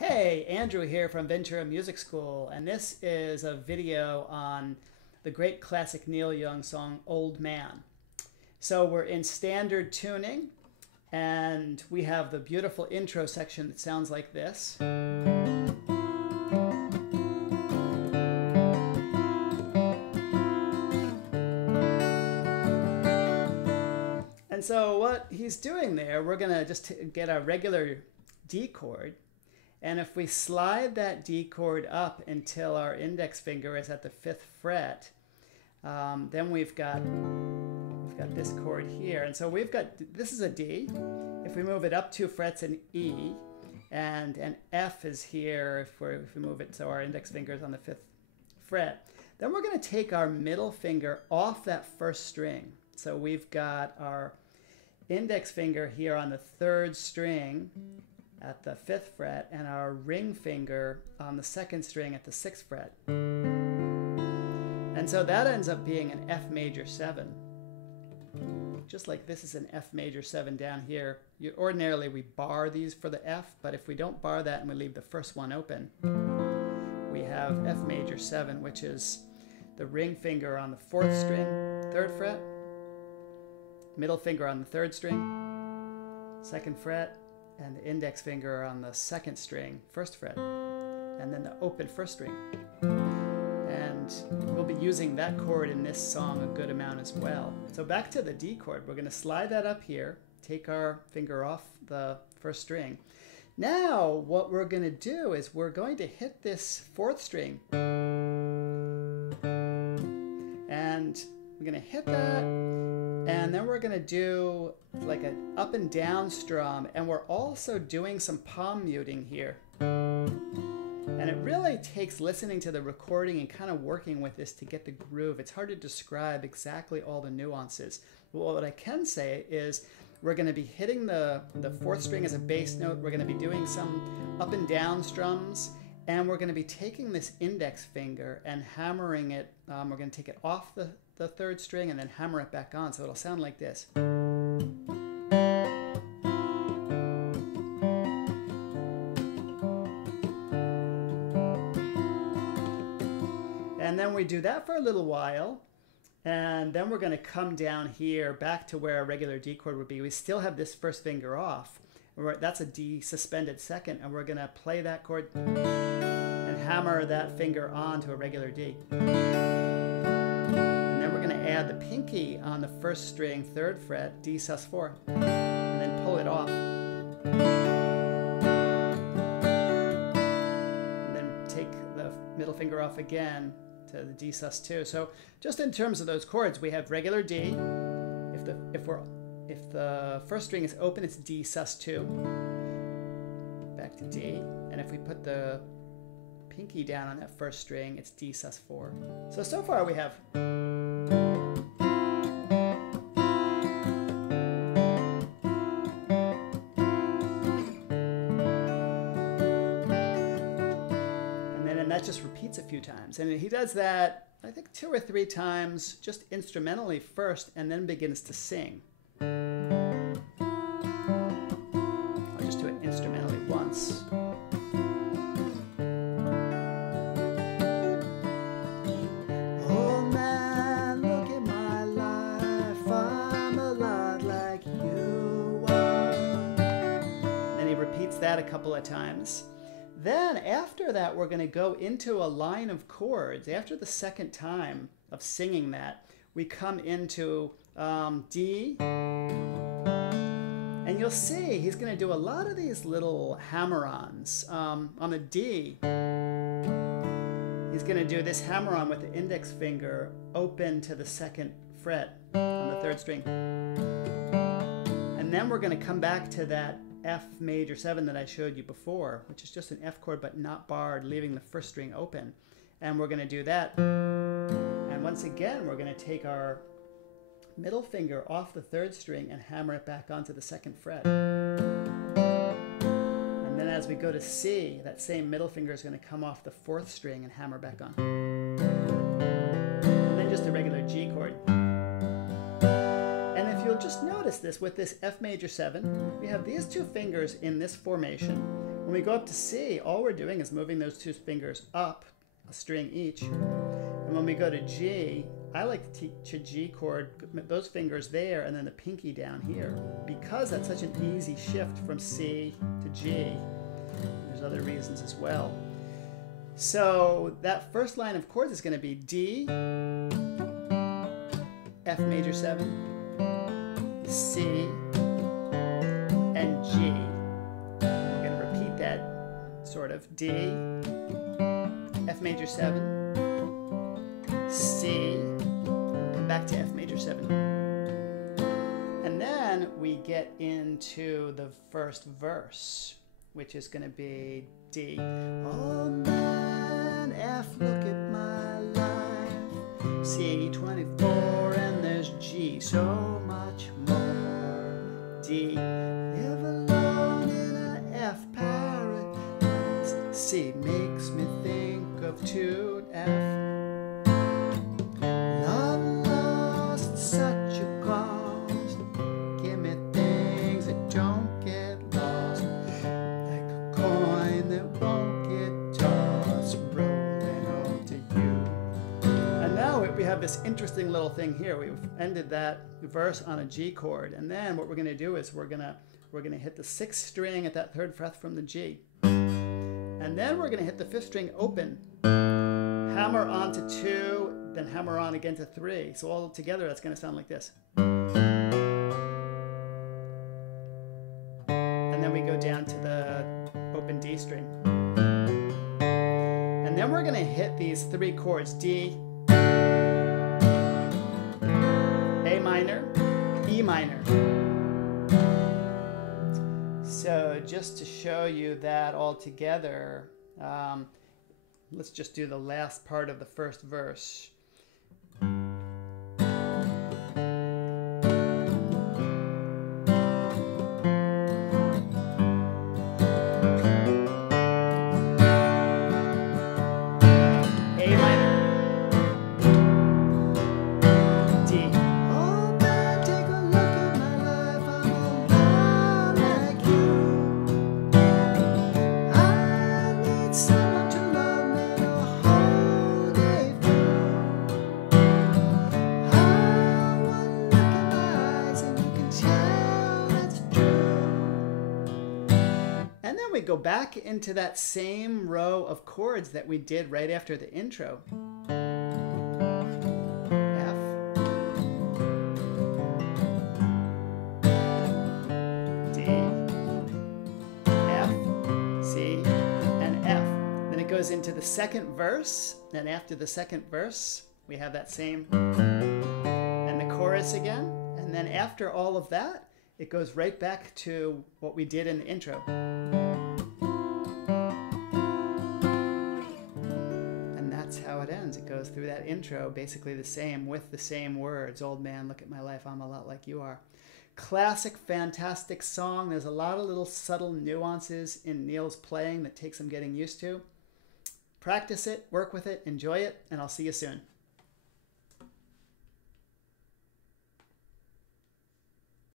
Hey, Andrew here from Ventura Music School, and this is a video on the great classic Neil Young song, Old Man. So we're in standard tuning, and we have the beautiful intro section that sounds like this. And so what he's doing there, we're going to just get a regular D chord. And if we slide that D chord up until our index finger is at the 5th fret, then we've got this chord here. And so this is a D. If we move it up 2 frets, an E, and an F is here if we move it so our index finger is on the 5th fret. Then we're going to take our middle finger off that first string. So we've got our index finger here on the 3rd string at the 5th fret, and our ring finger on the 2nd string at the 6th fret. And so that ends up being an F major 7. Just like this is an F major 7 down here. Ordinarily we bar these for the F, but if we don't bar that and we leave the first one open, we have F major 7, which is the ring finger on the 4th string, 3rd fret, middle finger on the 3rd string, 2nd fret, and the index finger on the 2nd string, 1st fret, and then the open 1st string. And we'll be using that chord in this song a good amount as well. So back to the D chord, we're going to slide that up here, take our finger off the 1st string. Now what we're going to do is we're going to hit this 4th string, and we're going to hit that, and then we're going to do like an up and down strum, and we're also doing some palm muting here. And it really takes listening to the recording and kind of working with this to get the groove. It's hard to describe exactly all the nuances. But what I can say is we're going to be hitting the 4th string as a bass note. We're going to be doing some up and down strums, and we're going to be taking this index finger and hammering it. We're going to take it off the 3rd string and then hammer it back on, so it'll sound like this. And then we do that for a little while, and then we're going to come down here back to where a regular D chord would be. We still have this 1st finger off. That's a D suspended 2nd, and we're going to play that chord and hammer that finger on to a regular D. And then we're going to add the pinky on the 1st string, 3rd fret, D sus4, and then pull it off. And then take the middle finger off again to the D sus2. So just in terms of those chords, we have regular D. If the 1st string is open, it's D sus2. Back to D. And if we put the pinky down on that 1st string, it's D sus4. So far we have. And that just repeats a few times. And he does that, I think, 2 or 3 times, just instrumentally first, and then begins to sing. I'll just do it instrumentally once. Oh man, look at my life, I'm a lot like you are. And he repeats that a couple of times. Then after that, we're going to go into a line of chords. After the 2nd time of singing that, we come into D. And you'll see he's going to do a lot of these little hammer-ons. On the D, he's going to do this hammer-on with the index finger open to the 2nd fret on the 3rd string. And then we're going to come back to that F major 7 that I showed you before, which is just an F chord but not barred, leaving the 1st string open. And we're going to do that. And once again, we're going to take our middle finger off the 3rd string and hammer it back onto the 2nd fret. And then as we go to C, that same middle finger is going to come off the 4th string and hammer back on. And then just a regular G chord. And if you'll just notice this with this F major 7, we have these 2 fingers in this formation. When we go up to C, all we're doing is moving those two fingers up, a string each. And when we go to G, I like to teach a G chord, those fingers there, and then the pinky down here. Because that's such an easy shift from C to G, there's other reasons as well. So that first line of chords is going to be D, F major 7, C, and G. We're going to repeat that sort of. D, F major 7, C, come back to F major 7. And then we get into the first verse, which is going to be D. Oh man, F, look at my life. C, 24, and there's G, so much more. D, live alone in a F paradise. C, makes me think of 2F. Not lost, such a cost. Give me things that don't get lost. Like a coin that won't get tossed, rolling home to you. And now we have this interesting little thing here. We've ended that verse on a G chord, and then what we're going to do is we're going to hit the 6th string at that 3rd fret from the G, and then we're going to hit the 5th string open, hammer on to 2, then hammer on again to 3. So all together that's going to sound like this. And then we go down to the open D string, and then we're going to hit these 3 chords: D, A minor, E minor. So just to show you that all together, let's just do the last part of the first verse. We go back into that same row of chords that we did right after the intro. F, D, F, C, and F. Then it goes into the second verse, and after the second verse we have that same and the chorus again, and then after all of that it goes right back to what we did in the intro. How it ends. It goes through that intro basically the same, with the same words. Old man, look at my life, I'm a lot like you are. Classic, fantastic song. There's a lot of little subtle nuances in Neil's playing that takes some getting used to. Practice it, work with it, enjoy it, and I'll see you soon.